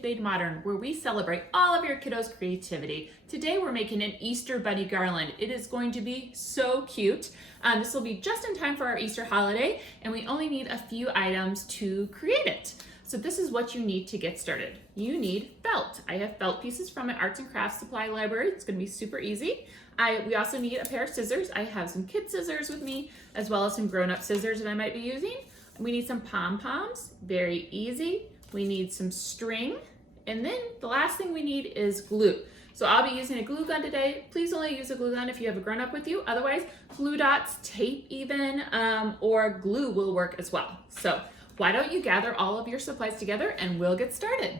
Kid Made Modern, where we celebrate all of your kiddos' creativity. Today we're making an Easter Bunny Garland. It is going to be so cute. This will be just in time for our Easter holiday, and we only need a few items to create it. So this is what you need to get started. You need felt. I have felt pieces from my arts and crafts supply library. It's going to be super easy. We also need a pair of scissors. I have some kid scissors with me, as well as some grown-up scissors that I might be using. We need some pom-poms, very easy. We need some string, and then the last thing we need is glue. So I'll be using a glue gun today. Please only use a glue gun if you have a grown-up with you. Otherwise, glue dots, tape even, or glue will work as well. So why don't you gather all of your supplies together and we'll get started.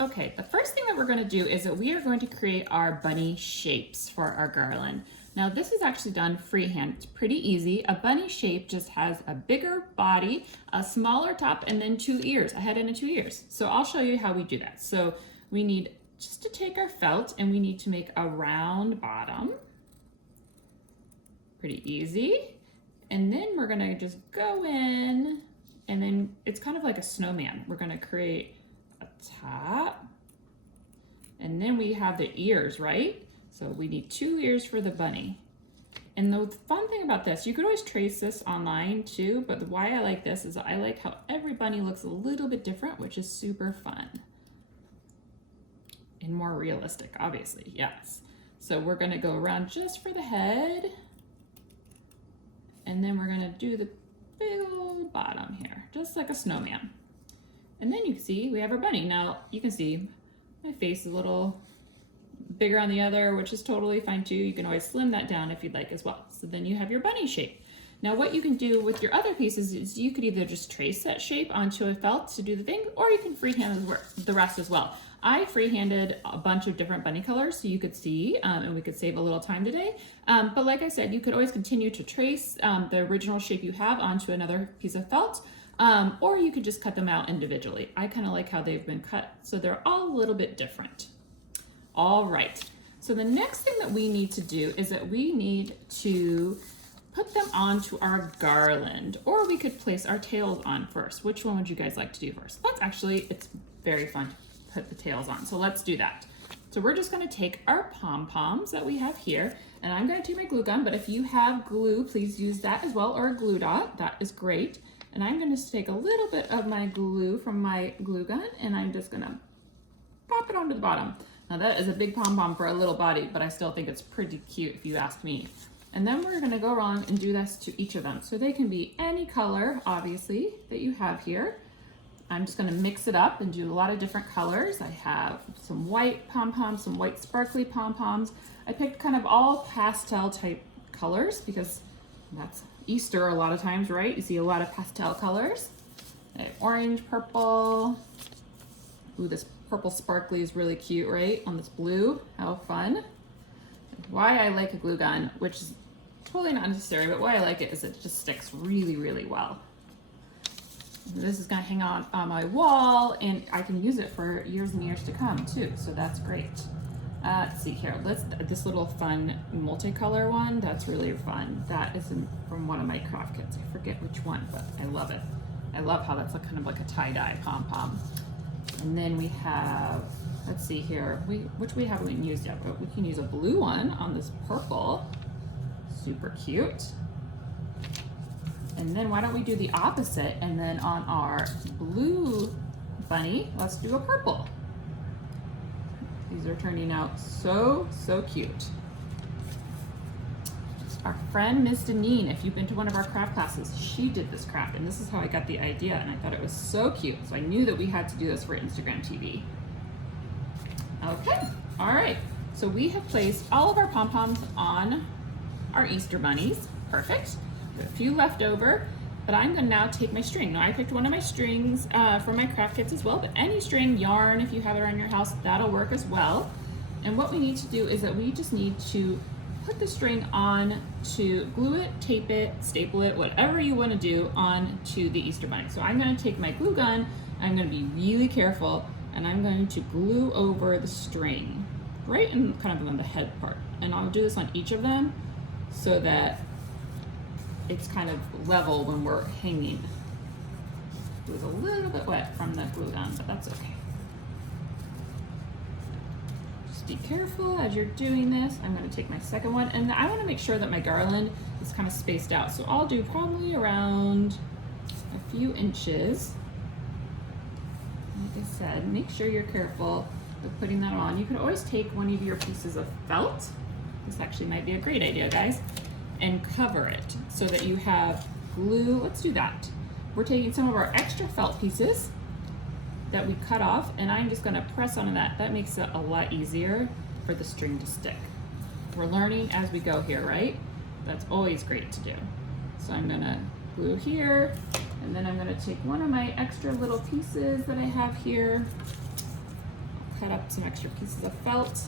Okay, the first thing that we're going to do is that we are going to create our bunny shapes for our garland. Now this is actually done freehand. It's pretty easy. A bunny shape just has a bigger body, a smaller top, and then two ears, a head and 2 ears. So I'll show you how we do that. So we need just to take our felt and we need to make a round bottom. Pretty easy. And then we're gonna just go in, and then it's kind of like a snowman. We're gonna create a top, and then we have the ears, right? So we need 2 ears for the bunny. And the fun thing about this, you could always trace this online too, but why I like this is I like how every bunny looks a little bit different, which is super fun. And more realistic, obviously, yes. So we're gonna go around just for the head, and then we're gonna do the big old bottom here, just like a snowman. And then you can see we have our bunny. Now you can see my face is a little bigger on the other, which is totally fine too. You can always slim that down if you'd like as well. So then you have your bunny shape. Now what you can do with your other pieces is you could either just trace that shape onto a felt to do the thing, or you can freehand the rest as well. I freehanded a bunch of different bunny colors so you could see, and we could save a little time today. But like I said, you could always continue to trace the original shape you have onto another piece of felt, or you could just cut them out individually. I kind of like how they've been cut, so they're all a little bit different. All right, so the next thing that we need to do is that we need to put them onto our garland, or we could place our tails on first. Which one would you guys like to do first? It's very fun to put the tails on, so let's do that. So we're just gonna take our pom-poms that we have here, and I'm gonna take my glue gun, but if you have glue, please use that as well, or a glue dot, that is great. And I'm gonna take a little bit of my glue from my glue gun, and I'm just gonna pop it onto the bottom. Now that is a big pom-pom for a little body, but I still think it's pretty cute if you ask me. And then we're gonna go around and do this to each of them. So they can be any color, obviously, that you have here. I'm just gonna mix it up and do a lot of different colors. I have some white pom-poms, some white sparkly pom-poms. I picked kind of all pastel type colors because that's Easter a lot of times, right? You see a lot of pastel colors. Orange, purple. Ooh, this purple sparkly is really cute, right? On this blue, how fun. Why I like a glue gun, which is totally not necessary, but why I like it is it just sticks really, really well. This is gonna hang on my wall, and I can use it for years and years to come too, so that's great. Let's see here, this little fun multicolor one, that's really fun. That is from one of my craft kits. I forget which one, but I love it. I love how that's kind of like a tie-dye pom-pom. And then we have, let's see here, which we haven't used yet, but we can use a blue one on this purple. Super cute. And then why don't we do the opposite, and then on our blue bunny, let's do a purple. These are turning out so, so cute. Our friend Ms. Deneen, if you've been to one of our craft classes, she did this craft, and this is how I got the idea, and I thought it was so cute. So I knew that we had to do this for Instagram TV. Okay, all right. So we have placed all of our pom-poms on our Easter bunnies. Perfect. We have a few left over, but I'm gonna now take my string. Now I picked one of my strings for my craft kits as well, but any string, yarn, if you have it around your house, that'll work as well. And what we need to do is that we just need to put the string on to glue it, tape it, staple it, whatever you want to do on to the Easter bunny. So I'm going to take my glue gun, I'm going to be really careful, and I'm going to glue over the string right in kind of on the head part. And I'll do this on each of them so that it's kind of level when we're hanging. It was a little bit wet from the glue gun, but that's okay. Just be careful as you're doing this. I'm going to take my second one, and I want to make sure that my garland is kind of spaced out. So I'll do probably around a few inches. Like I said, make sure you're careful with putting that on. You can always take one of your pieces of felt. This actually might be a great idea, guys, and cover it so that you have glue. Let's do that. We're taking some of our extra felt pieces that we cut off, and I'm just gonna press onto that. That makes it a lot easier for the string to stick. We're learning as we go here, right? That's always great to do. So I'm gonna glue here, and then I'm gonna take one of my extra little pieces that I have here, cut up some extra pieces of felt,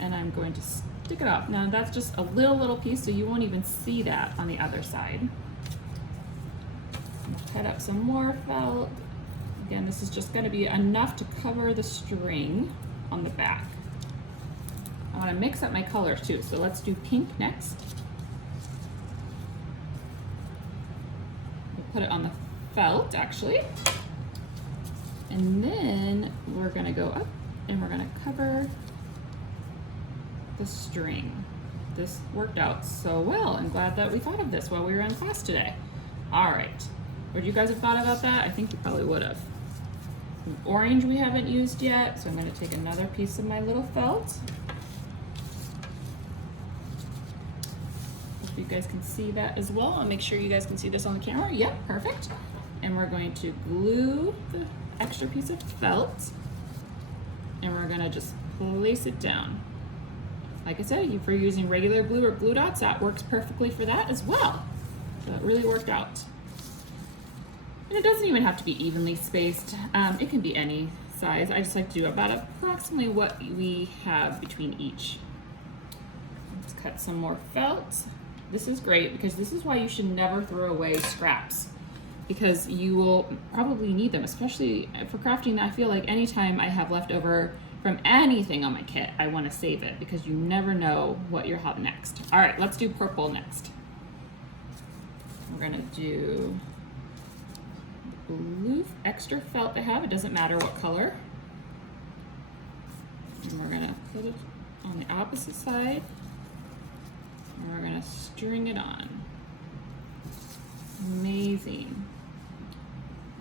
and I'm going to stick it off. Now that's just a little piece, so you won't even see that on the other side. Cut up some more felt. Again, this is just going to be enough to cover the string on the back. I want to mix up my colors too, so let's do pink next. We'll put it on the felt actually, and then we're going to go up and we're going to cover the string. This worked out so well. I'm glad that we thought of this while we were in class today. All right. Would you guys have thought about that? I think you probably would have. Orange we haven't used yet, so I'm going to take another piece of my little felt. Hope you guys can see that as well. I'll make sure you guys can see this on the camera. Yep, perfect. And we're going to glue the extra piece of felt, and we're going to just place it down. Like I said, if you're using regular glue or glue dots, that works perfectly for that as well. So it really worked out. And it doesn't even have to be evenly spaced. It can be any size. I just like to do about approximately what we have between each. Let's cut some more felt. This is great because this is why you should never throw away scraps, because you will probably need them, especially for crafting. I feel like anytime I have leftover from anything on my kit, I want to save it because you never know what you'll have next. All right, let's do purple next. We're gonna do blue extra felt I have. It doesn't matter what color. And we're gonna put it on the opposite side, and we're gonna string it on. Amazing.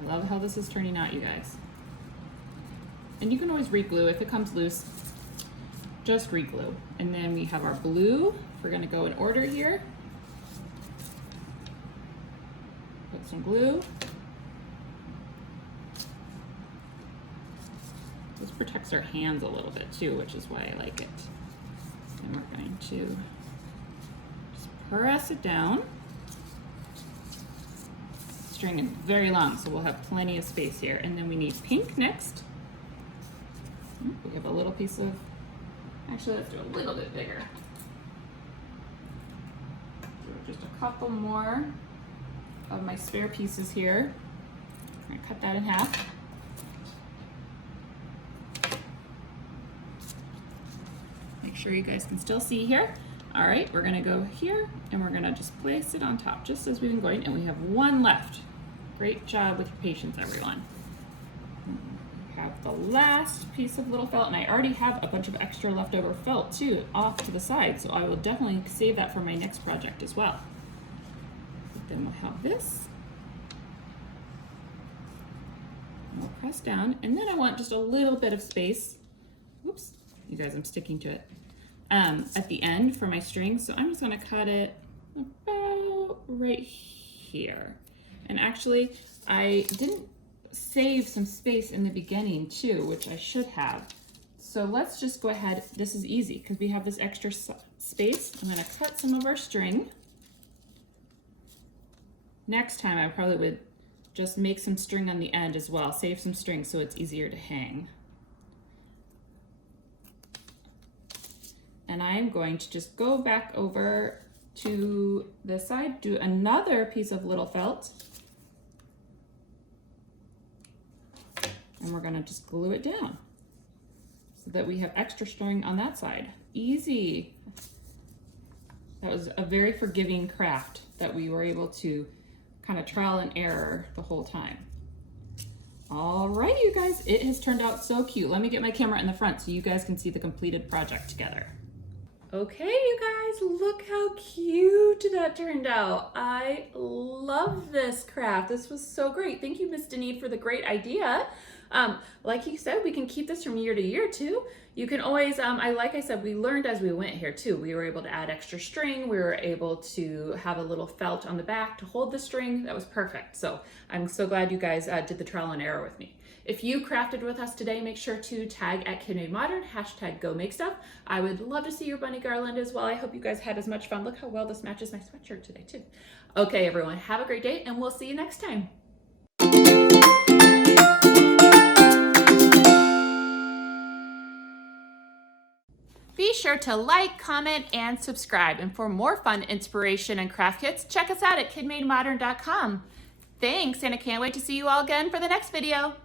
I love how this is turning out, you guys. And you can always re-glue if it comes loose. Just re-glue. And then we have our blue. We're gonna go in order here. Put some glue. This protects our hands a little bit too, which is why I like it. And we're going to just press it down. String is very long, so we'll have plenty of space here. And then we need pink next. We have a little piece of, actually let's do a little bit bigger. Do just a couple more of my spare pieces here. I'm gonna cut that in half. Make sure you guys can still see here. All right, we're gonna go here and we're gonna just place it on top just as we've been going, and we have one left. Great job with your patience, everyone. We have the last piece of little felt, and I already have a bunch of extra leftover felt too off to the side, so I will definitely save that for my next project as well. Then we'll have this. And we'll press down, and then I want just a little bit of space. Oops, you guys, I'm sticking to it. At the end for my string, so I'm just gonna cut it about right here. And actually, I didn't save some space in the beginning too, which I should have. So let's just go ahead. This is easy because we have this extra space. I'm gonna cut some of our string. Next time I probably would just make some string on the end as well, save some string so it's easier to hang. And I'm going to just go back over to the side, do another piece of little felt, and we're gonna just glue it down so that we have extra string on that side. Easy. That was a very forgiving craft that we were able to kind of trial and error the whole time. All right, you guys, it has turned out so cute. Let me get my camera in the front so you guys can see the completed project together. Okay, you guys, look how cute that turned out. I love this craft. This was so great. Thank you, Miss Denise, for the great idea. Like you said, we can keep this from year to year too. You can always, like I said, we learned as we went here too. We were able to add extra string. We were able to have a little felt on the back to hold the string. That was perfect. So I'm so glad you guys did the trial and error with me. If you crafted with us today, make sure to tag at KidMadeModern, #GoMakeStuff. I would love to see your bunny garland as well. I hope you guys had as much fun. Look how well this matches my sweatshirt today too. Okay, everyone, have a great day and we'll see you next time. Be sure to like, comment, and subscribe. And for more fun inspiration and craft kits, check us out at KidMadeModern.com. Thanks, and I can't wait to see you all again for the next video.